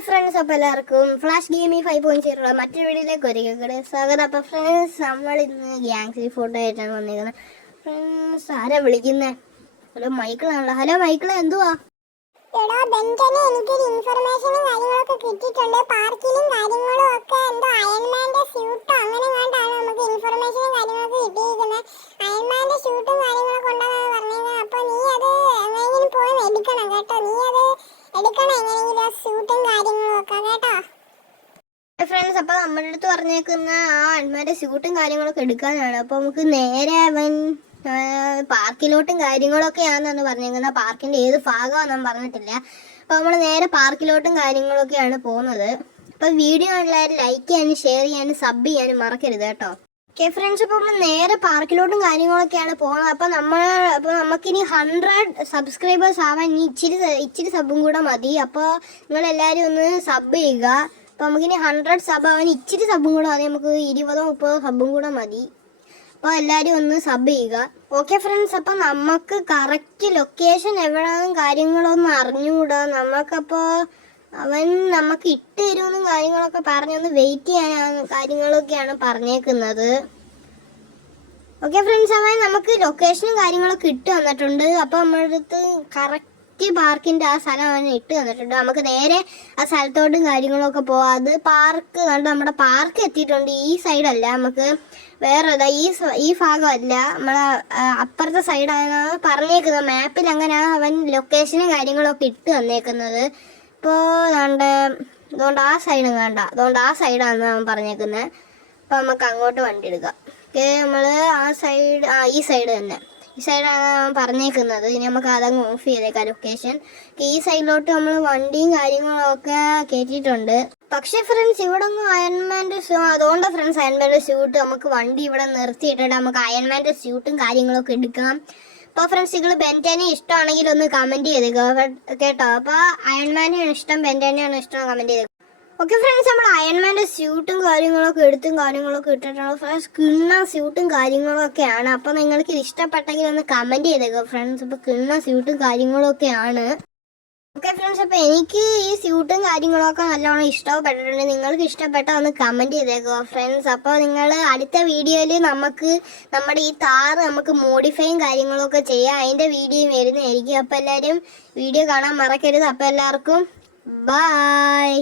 Hi friends, അപ്പോൾ എല്ലാവർക്കും flash gaming 5.0 മറ്റൊരു വീഡിയോയിലേക്ക് ഒരിക്കൽ സ്വാഗതം. അപ്പോൾ ഫ്രണ്ട്സ്, നമ്മൾ ഇന്ന് ഗ്യാങ്സി ഫോട്ടോ ആയിട്ടാണ് വന്നിരിക്കുന്നത്. ഫ്രണ്ട്സ്, ആരാ വിളിക്കുന്നത്? ഹലോ മൈക്കിളാണല്ലോ. ഹലോ മൈക്കിൾ, എന്തുവാ? എടാ ബെഞ്ചനെ, എനിക്കൊരു ഇൻഫർമേഷനും കാര്യങ്ങളൊക്കെ കിട്ടിയിട്ടുണ്ട്. പാർക്കിലും കാര്യങ്ങളും ഒക്കെ എന്തോ അയൺമാന്റെ സ്യൂട്ടോ അങ്ങനെ കണ്ടാണ് നമുക്ക് ഇൻഫർമേഷനും കാര്യങ്ങളൊക്കെ കിട്ടിയിരിക്കുന്നത്. അയൺമാന്റെ സ്യൂട്ടും കാര്യങ്ങളൊക്കെ ഉണ്ടെന്നാണ് പറഞ്ഞത്. അപ്പോൾ നീ അത് എങ്ങനെയെങ്കിലും പോയി എടുക്കണം കേട്ടോ. നീ അത് എടുക്കണം എങ്ങനെയെങ്കിലും, ആ സ്യൂട്ടും കാര്യങ്ങളും ഒക്കെ കേട്ടോ. ഫ്രണ്ട്സ്, അപ്പോൾ നമ്മുടെ അടുത്ത് പറഞ്ഞേക്കുന്ന ആ അയൺമാന്റെ സ്യൂട്ടും കാര്യങ്ങളൊക്കെ എടുക്കാനാണ്. അപ്പോൾ നമുക്ക് നേരെ അവൻ പാർക്കിലോട്ടും കാര്യങ്ങളൊക്കെയാണെന്നാണ് പറഞ്ഞേക്കുന്നത്. പാർക്കിൻ്റെ ഏത് ഭാഗമാണെന്നും പറഞ്ഞിട്ടില്ല. അപ്പോൾ നമ്മൾ നേരെ പാർക്കിലോട്ടും കാര്യങ്ങളൊക്കെയാണ് പോകുന്നത്. അപ്പോൾ വീഡിയോ എല്ലാവരും ലൈക്ക് ചെയ്യാനും ഷെയർ ചെയ്യാനും സബ് ചെയ്യാനും മറക്കരുത് കേട്ടോ. ഓക്കെ ഫ്രണ്ട്സ്, അപ്പോൾ നമ്മൾ നേരെ പാർക്കിലോട്ടും കാര്യങ്ങളൊക്കെയാണ് പോകുന്നത്. അപ്പോൾ നമുക്കിനി 100 സബ്സ്ക്രൈബേഴ്സ് ആവാൻ ഇനി ഇച്ചിരി സബും കൂടെ മതി. അപ്പോൾ നിങ്ങളെല്ലാവരും ഒന്ന് സബ് ചെയ്യുക. അപ്പോൾ നമുക്കിനി 100 സബ് ആവാൻ ഇച്ചിരി സബും കൂടെ മതി. നമുക്ക് 20-30 സബും കൂടെ മതി. അപ്പോൾ എല്ലാവരും ഒന്ന് സബ് ചെയ്യുക. ഓക്കെ ഫ്രണ്ട്സ്, അപ്പം നമുക്ക് കറക്റ്റ് ലൊക്കേഷൻ എവിടെയാണെന്നും കാര്യങ്ങളൊന്നും അറിഞ്ഞുകൂടാ. നമുക്കപ്പോൾ അവൻ നമുക്ക് ഇട്ട് തരുമെന്നും കാര്യങ്ങളൊക്കെ പറഞ്ഞൊന്ന് വെയിറ്റ് ചെയ്യാനാണ് കാര്യങ്ങളൊക്കെയാണ് പറഞ്ഞേക്കുന്നത്. ഓക്കെ ഫ്രണ്ട്സ്, അവൻ നമുക്ക് ലൊക്കേഷനും കാര്യങ്ങളൊക്കെ ഇട്ട് തന്നിട്ടുണ്ട്. അപ്പോൾ നമ്മുടെ അടുത്ത് കറക്റ്റ് പാർക്കിൻ്റെ ആ സ്ഥലം അവൻ ഇട്ട് തന്നിട്ടുണ്ട്. നമുക്ക് നേരെ ആ സ്ഥലത്തോട്ടും കാര്യങ്ങളൊക്കെ പോവാം. അത് പാർക്ക് കണ്ട് നമ്മുടെ പാർക്ക് എത്തിയിട്ടുണ്ട്. ഈ സൈഡല്ല, നമുക്ക് വേറെ ഈ ഭാഗമല്ല, നമ്മളെ അപ്പുറത്തെ സൈഡാണ് പറഞ്ഞേക്കുന്നത്. മാപ്പിൽ അങ്ങനെ അവൻ ലൊക്കേഷനും കാര്യങ്ങളൊക്കെ ഇട്ട് തന്നേക്കുന്നത്. ഇപ്പോൾ അതുകൊണ്ട് ആ സൈഡും വേണ്ട, അതുകൊണ്ട് ആ സൈഡാണെന്ന് അവൻ പറഞ്ഞേക്കുന്നത്. അപ്പോൾ നമുക്ക് അങ്ങോട്ട് വണ്ടി എടുക്കാം. ഓക്കെ, നമ്മൾ ഈ സൈഡ് തന്നെ, ഈ സൈഡാണ് അവൻ പറഞ്ഞേക്കുന്നത്. ഇനി നമുക്ക് അതങ്ങ് ഓഫ് ചെയ്തേക്കാം ലൊക്കേഷൻ. ഈ സൈഡിലോട്ട് നമ്മൾ വണ്ടിയും കാര്യങ്ങളൊക്കെ കയറ്റിയിട്ടുണ്ട്. പക്ഷേ ഫ്രണ്ട്സ്, ഇവിടെ ഒന്നും അയൺമാൻ്റെ അതുകൊണ്ട് ഫ്രണ്ട്സ് അയൺമാൻ്റെ സ്യൂട്ട് നമുക്ക് വണ്ടി ഇവിടെ നിർത്തിയിട്ടിട്ട് നമുക്ക് അയൺമാൻ്റെ സ്യൂട്ടും കാര്യങ്ങളൊക്കെ എടുക്കാം. അപ്പോൾ ഫ്രണ്ട്സ്, നിങ്ങൾ ബെൻറ്റനെ ഇഷ്ടമാണെങ്കിൽ ഒന്ന് കമൻറ്റ് ചെയ്തേക്കുക കേട്ടോ. അപ്പോൾ അയൺമാനെയാണ് ഇഷ്ടം, ബെൻറ്റനെയാണ് ഇഷ്ടം, കമൻറ്റ് ചെയ്തേക്കുക. ഓക്കെ ഫ്രണ്ട്സ്, നമ്മൾ അയൺമാൻ്റെ സ്യൂട്ടും കാര്യങ്ങളൊക്കെ കാര്യങ്ങളൊക്കെ ഇട്ടിട്ടുണ്ട്. ഫ്രണ്ട്സ്, കിണ്ണ സ്യൂട്ടും കാര്യങ്ങളൊക്കെയാണ്. അപ്പോൾ നിങ്ങൾക്ക് ഇത് ഇഷ്ടപ്പെട്ടെങ്കിൽ ഒന്ന് കമൻറ്റ് ചെയ്തേക്കുക ഫ്രണ്ട്സ്. അപ്പോൾ കിണ്ണ സ്യൂട്ടും കാര്യങ്ങളൊക്കെയാണ്. ഓക്കെ ഫ്രണ്ട്സ്, അപ്പോൾ എനിക്ക് ഈ സ്യൂട്ടും കാര്യങ്ങളൊക്കെ നല്ലോണം ഇഷ്ടപ്പെട്ടിട്ടുണ്ട്. നിങ്ങൾക്ക് ഇഷ്ടപ്പെട്ടാൽ ഒന്ന് കമൻറ്റ് ചെയ്തേക്കുക ഫ്രണ്ട്സ്. അപ്പോൾ നിങ്ങൾ അടുത്ത വീഡിയോയിൽ നമുക്ക് നമ്മുടെ ഈ താറ് നമുക്ക് മോഡിഫൈയും കാര്യങ്ങളൊക്കെ ചെയ്യാം. അതിൻ്റെ വീഡിയോ വരുന്നതായിരിക്കും. അപ്പോൾ എല്ലാവരും വീഡിയോ കാണാൻ മറക്കരുത്. അപ്പോൾ എല്ലാവർക്കും ബൈ.